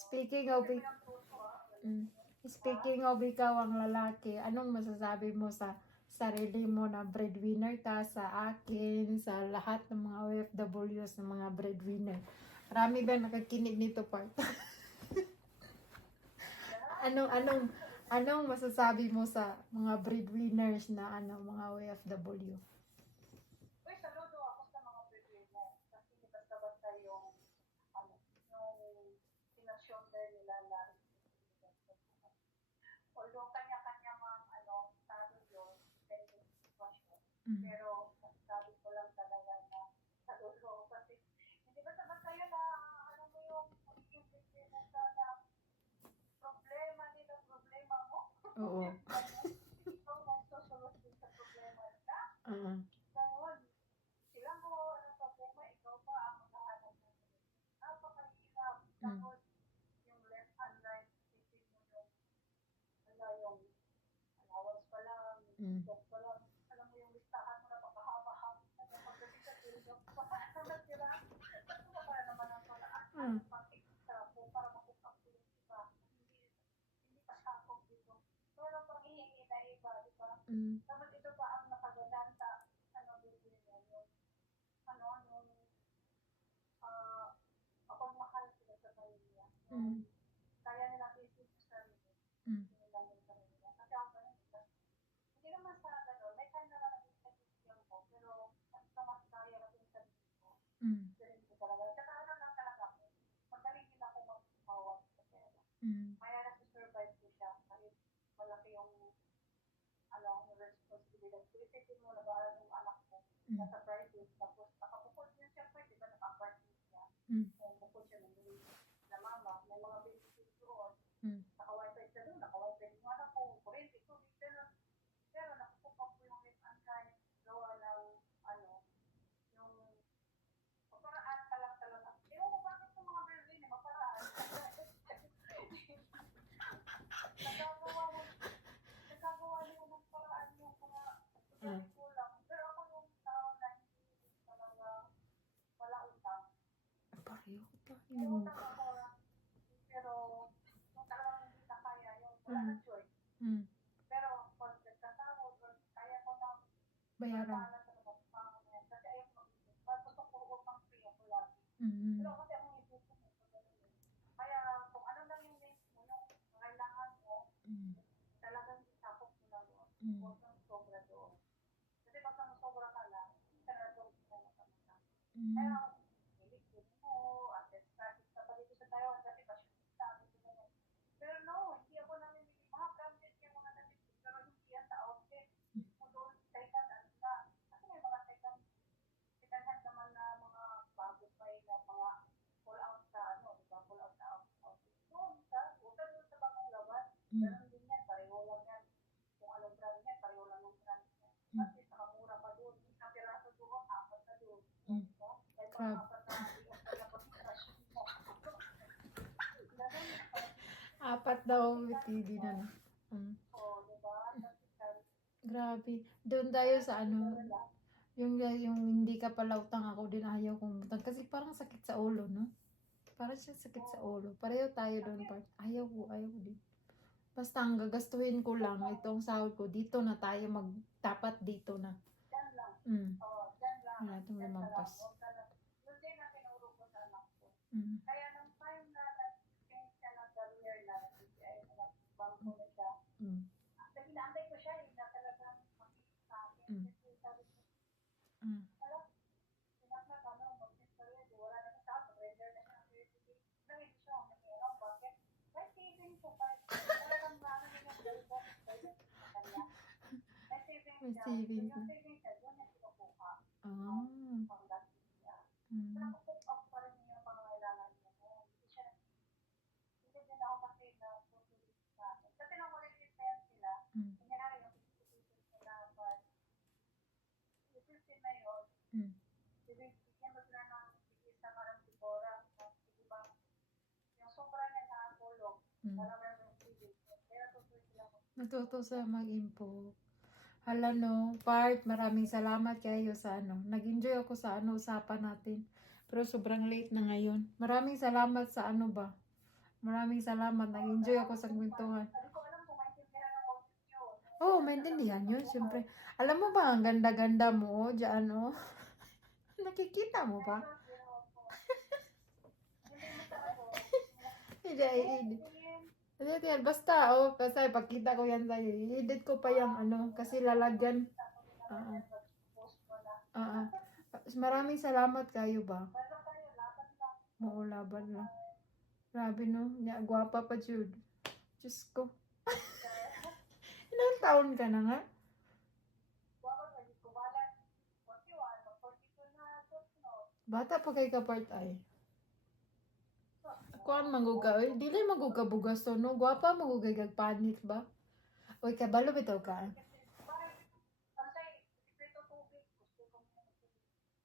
Speaking of, mm, speaking of ikaw ang lalaki, anong masasabi mo sa sarili mo na breadwinner ka sa akin, sa lahat ng mga OFWs ng mga breadwinner? Marami ba nakakinig nito part? anong anong anong masasabi mo sa mga breadwinners na ano mga OFW? Uy, saludo ako sa mga breadwinner. Kasi basta-basta yung, ano, yung sinashoulder nila na Although kanya-kanya mga, ano, estado yun, depende sa sitwasyon. Mm. Pero, sabi ko lang talaga na saludo ako kasi hindi basta-basta yun na, ano mo yung magiging ka na problema nila, problema mo. Oo. Ikaw din sa problema nila. Ah. Ganon. Sila mo ang problema, ikaw pa ang maghahanap ng solusyon. Napakahirap. Tapos, yung left and right, isipin mo yung, ano, yung allowance pa lang, Mm. job pa lang. Alam mo yung listahan mo na makahaba-haba. Ano, pagdating sa tulog, baka na natira. Tapos mo para naman ang paraan. Mm. Pag-extra po para makuha ko yung iba. Hindi, hindi pa sakop dito. Pero pang hihingi na iba, di ba? Mm. Tapos ito pa ang nakaganan sa ano din yun, yung ano, yung sila sa pamilya. Mm. Kaya nila isip sa sarili. Mm. Hindi lang yung pamilya. Kasi ako ganun, diba? Hindi naman sa gano'n, may time naman naging satisfiyan ko, pero ito mas kaya naging sarili ko. Mm. Ganun ko talaga. Tsaka ano lang talaga ako, magaling din ako magpawag sa pera. Mm. Kaya nasusurvive ko siya kahit malaki yung ano, yung isipin mo, nag-aaral yung anak mo, Mm. nasa private, tapos nakabukod din siya, pwede ba naka-apartment siya? Mm. Kung bukod siya ng galing na mama, may mga benefits doon, Mm. naka-wifi siya doon, naka-wifi yung anak ko, kurente, tubig, pero, pero nakukupa ko yung live and kind, gawa ng, ano, yung, maparaan ka lang talaga. Ewan ko bakit yung mga Berlin, eh, maparaan. Nagagawa mo, nagagawa niyo ng paraan yung mga Mm. kulang. Pero ako yung tao na hindi talaga wala utang. Pareho tayo. Utang ako, pero kung talagang hindi na kaya yun, wala na choice. Mm. Pero pag nagkasahod, kaya ko na Bayaran. Kasi ayaw ko mag-isip. Pag gusto ko utang free ako lagi. Mm. Pero kasi ang isip ko. Kaya kung ano lang yung needs mo, yung kailangan mo, Mm. talagang isakop mo lang yun. Mm. Huwag kang sobra doon. Kasi pag kang sobra ka lang, sarado ka na ka na. Mm. Kaya, hilig din mo, at practice ka pa dito sa Taiwan, dati pa siya sa amin sa ganyan. Pero no, hindi ako namimili. Mga branded yung mga namimili, pero hindi yan sa outfit. Kung doon, second hand na. Kasi may mga second, second hand naman na mga bago pa yun na mga pull out sa ano, di ba? Pull out sa out- outfit. Doon sa, huwag ka doon sa bagong labas. Mm. Yan, pareho lang yan. Kung anong brand yan, pareho lang yung brand yan. Mm. Kasi nakamura pa doon. Isang piraso doon, apat na doon. Mm. No? Pag Crab. apat na hindi ka pala pagkakasyon mo. Ganun. Apat daw TV na na. Mm. Oo, di ba? Kasi sabi, Grabe. Doon tayo sa ano, yung, yung hindi ka pala utang ako din ayaw kong utang. Kasi parang sakit sa ulo, no? Parang siya sakit sa ulo. Pareho tayo doon. Ayaw ko, ayaw ko din. Basta ang gagastuhin ko lang, itong sahod ko, dito na tayo mag, dapat dito na. Mm. Wala itong lumampas. Mm. Kaya nung time na nag-change siya ng career na, ay nagbangko na siya, Mm. Kasi inaantay ko siya, eh, na talagang makinig sa akin. Mm. Kasi sabi ko, Mm. wala, sinasat, ano, mag-change career, di wala na sa akin, render na siya ng certificate. Nang hindi siya, nakialam, bakit? May savings siya, kahit talagang ano niya, dahil ko, dahil sa kanya. May savings May siya. savings Yung savings siya, doon niya kinukuha. Ah. Pang gastos niya. Mm. Nakukup up pa rin niya yung pangangailangan niya. no? Hindi siya, hindi din ako kasi na tutuloy sa akin. Kasi nung ulit defense sila, Mm. Kunyari, yung institution nila, but yung system na yun, Mm. bigyan mo sila ng bigis na parang sigura, di ba? Na tulong, Mm. tutuloy sila mo. Natuto sa mag-info. Hala no, part, maraming salamat kayo sa ano. Nag-enjoy ako sa ano, usapan natin. Pero sobrang late na ngayon. Maraming salamat sa ano ba. Maraming salamat. Nag-enjoy ako sa kwentuhan. Hindi oh, maintindihan yun. Siyempre. Alam mo ba, ang ganda-ganda mo, dyan, oh. Nakikita mo ba? Hindi, i-edit. Hindi, hindi. Basta, oh, basta ipakita ko yan sa'yo. I-edit ko pa yung ano, kasi lalagyan. Oo. Oo. Maraming salamat kayo ba? Oo, laban lang. Grabe no, Nya, gwapa pa Jude. Diyos ko. Ilang taon ka na nga? Bata pa kay kapart ay. Kuan maguga, oy. Dili maguga bugas to, no? Gwapa maguga gag panit ba? Oy, kabalo bitaw ka.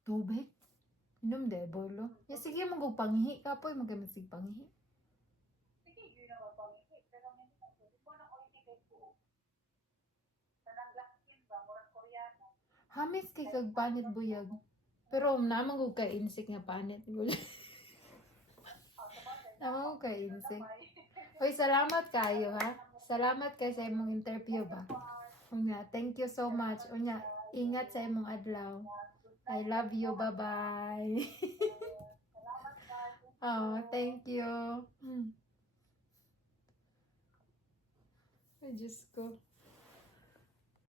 Tubig? Inom de, bolo. Ya, sige, magug panghi ka po. Magamit sig panghi. Hamis kay kag panit buyag. Pero naman ko kay insik nga panit. Naman ko kay insik. Oy, salamat kayo ha. Salamat kay sa imong interview ba. Unya, thank you so much. Unya, ingat sa imong adlaw. I love you. Bye-bye. oh, thank you. Hmm. Ay, Diyos ko.